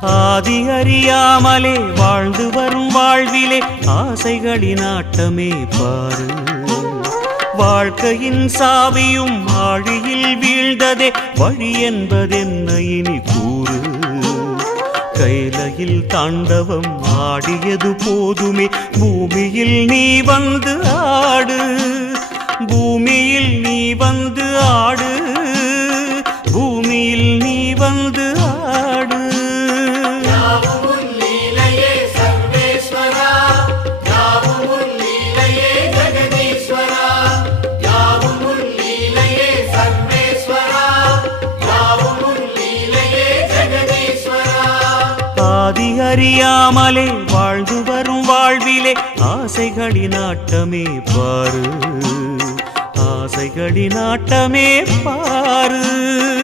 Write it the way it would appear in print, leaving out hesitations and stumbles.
ஆதி அறியாமலே வாழ்ந்து வரும் வாழ்விலே ஆசைகளின் ஆட்டமே பாரு. வாழ்க்கையின் சாவியும் ஆழியில் வீழ்ந்ததே வழி என்பதென்ன இனி கூறு. கைலையில் தாண்டவம் ஆடியது போதுமே பூமியில் நீ வந்து ஆடு. பூமியில் நீ வந்து ஆடு. பூமியில் நீ வந்து ஆடு. ஆதி அறியாமலே வாழ்ந்து வரும் வாழ்விலே ஆசைகளின் ஆட்டமே பாரு. ஆசைகளின் ஆட்டமே பாரு.